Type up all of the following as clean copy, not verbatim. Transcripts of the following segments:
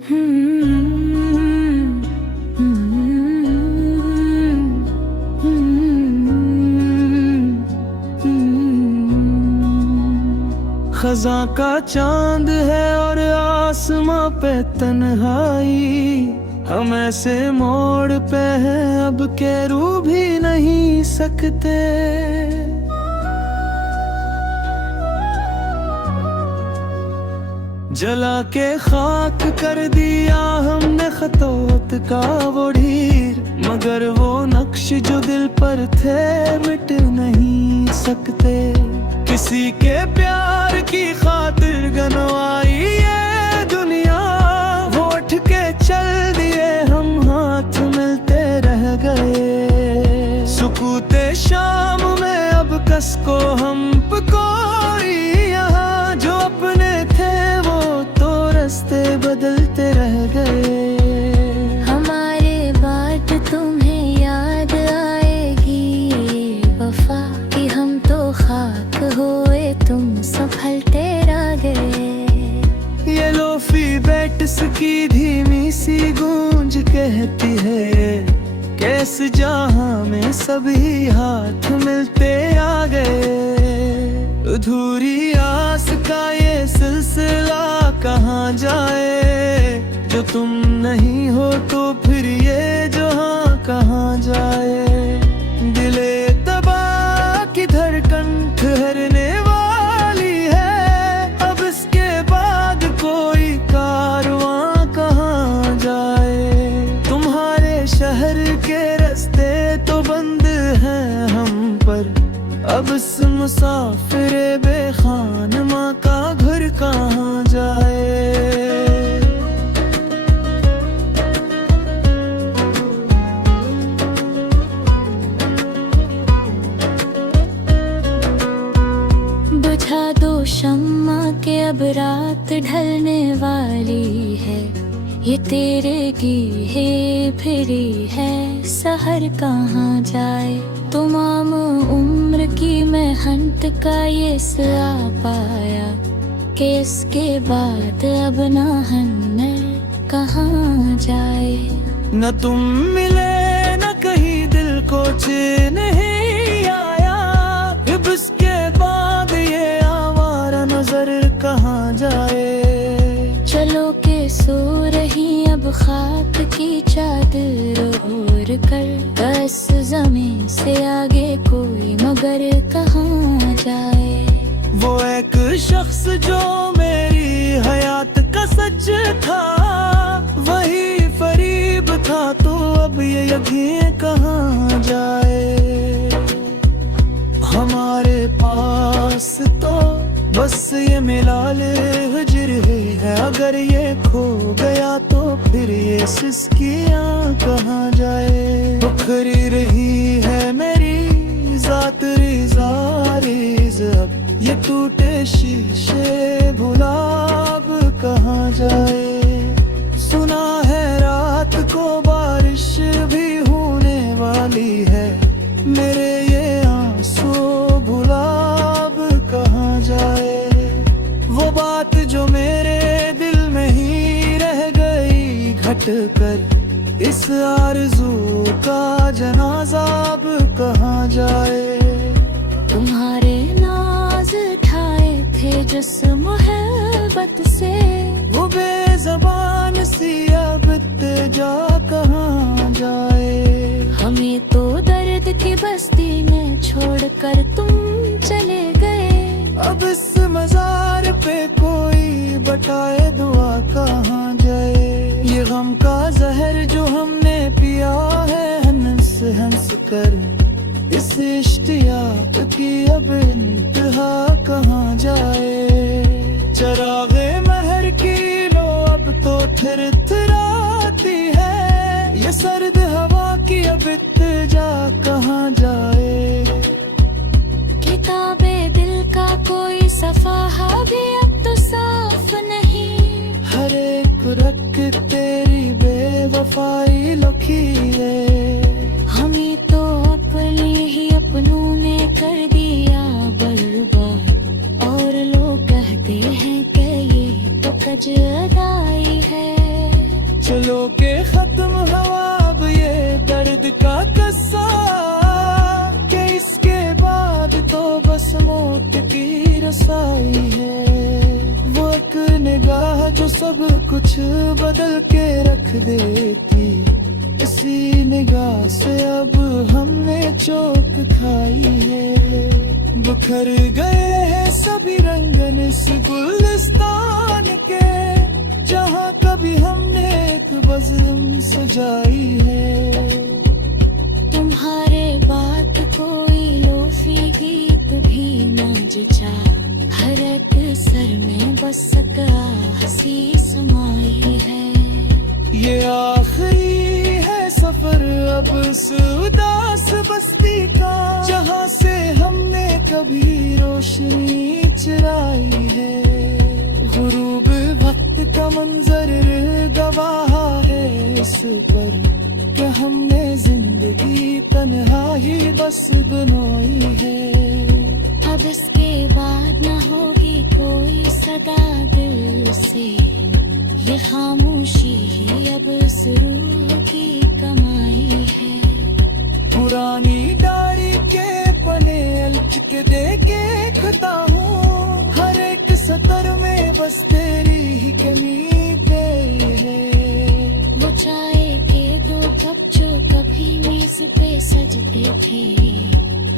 खज़ां का चांद है और आसमां पे तन्हाई, हम ऐसे मोड़ पे हैं अब के रू भी नहीं सकते। जला के खाक कर दिया हमने खतौत का वो ढीर, मगर वो नक्श जो दिल पर थे मिट नहीं सकते। किसी के प्यार की खातिर गनवाई ये दुनिया, वो उठ के चल दिए हम हाथ मिलते रह गए। सुकूते शाम में अब कस को हम कोई यहाँ, जो अपने थे वो तो रास्ते बदलते रह गए। हमारे बाद तुम्हें याद आएगी वफा कि हम तो खाक हुए तुम संभलते रह गए। ये लोफी बेट्स की धीमी सी गूंज कहती है कैस जहां में सभी हाथ मिलते आ गए। अधूरी आस का ये सिलसिला कहाँ जाए, जो तुम नहीं हो तो फिर ये जहां कहाँ जाए। दिले तबा की धड़कन ठहरने वाली है, अब इसके बाद कोई कारवां कहाँ जाए। तुम्हारे शहर के रास्ते तो बंद हैं हम पर, अब इस मुसाफिर बेखानमा का घर कहाँ जाए। बुझा दो शम्मा के अब रात ढलने वाली है, ये तेरे की है फिरी है सहर कहाँ जाए। तमाम उम्र की मेहनत का ये सआ पाया कि इसके बाद अब ना हन्ने कहाँ जाए। न तुम मिले न कहीं दिल को चैन नहीं आया, अब इसके बाद ये आवारा नजर कहाँ जाए। चलो के सो रही अब खाक की चादर ओढ़ कर, बस ज़मीन से आगे कोई मगर कहाँ जाए। वो एक शख्स जो मेरी हयात का सच था, वही फरीब था तो अब ये यकीन कहाँ जाए। हमारे पास तो बस ये मिलाले हिजर है, अगर ये खो गया तो फिर ये सिस्कियाँ कहाँ जाए। बुखरी रही है मेरी जात रिज़ अब, ये टूटे शीशे गुलाब कहाँ जाए। सुना है रात को बारिश भी होने वाली है, मेरे ये आंसू गुलाब कहाँ जाए। वो बात जो मेरे दिल में ही रह गई घट कर, इस आरज़ू का जनाजा अब कहाँ जाए। तुम्हारे नाज ठाए थे जिस मोहब्बत से, वो बेज़बान सी अब जा कहाँ जाए। हमें तो दर्द की बस्ती में छोड़कर तुम चले गए। अब इस मजार पे कोई बटाए दुआ कहाँ जाए। ये गम का जहर जो हमने पिया है हंस हंस कर, इस इश्तियाक की अब इंतहा कहाँ जाए। चरागे महर की लो अब तो थरथराती है, ये सर्द हवा की अब इत्तेजा कहाँ जाए। किताबे दिल का कोई सफ़हा भी अब तो साफ नहीं, हर एक रख तेरी बेवफाई लिखी है। हमें तो अपने ही अपनों ने कर दिया बर्बाद, और लोग कहते हैं कि ये तो कजराई है। दिलों के खत्म हुआ अब ये दर्द का कस्सा, कि इसके बाद तो बस मौत की रसाई है। वो एक निगाह जो सब कुछ बदल के रख देती, इसी निगाह से अब हमने चोट खाई है। बिखर गए हैं सभी रंगन इस गुलिस्तान के, जहाँ कभी हमने एक बज़म सजाई है। तुम्हारे बात कोई लोफी गीत भी न जचा, हर एक सर में बस हंसी समाई है। ये आखिरी है सफर अब इस उदास बस्ती का, जहाँ से हमने कभी रोशनी चुराई है। गुरूब वक्त का मंजर गवाह है इस पर, कि हमने जिंदगी तन्हा ही बस बनोई है। अब इसके बाद न होगी कोई सदा दिल से, ये खामोशी ही अब इस रूह की कमाई है। पुरानी डाली के पने अलग के देखता हूँ, हर एक सतर में बस तेरी ही कमी पे है। वो चाय के दो कप जो कभी मेज पे सजते थे,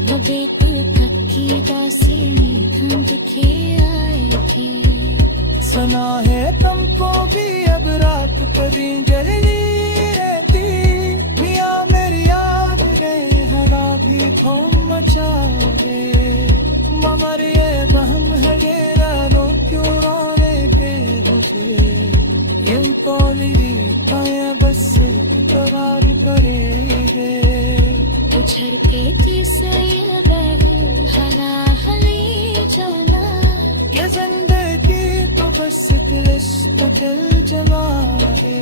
वो बेक तक की दासिनी ठंड के आए थे। सुना है तुमको भी अब रात कभी जल्दी रहती, मियाँ मेरी याद गए हरा भी खौम मचाए। ममर ये बहम है गेरा रो क्यों रोने पे उठे, ये कौली काया बस करार करे है। उछड़ के जिसे ये बहल हला हली जाना, ये जिंदगी तो बस लिस्ट चल जमा है।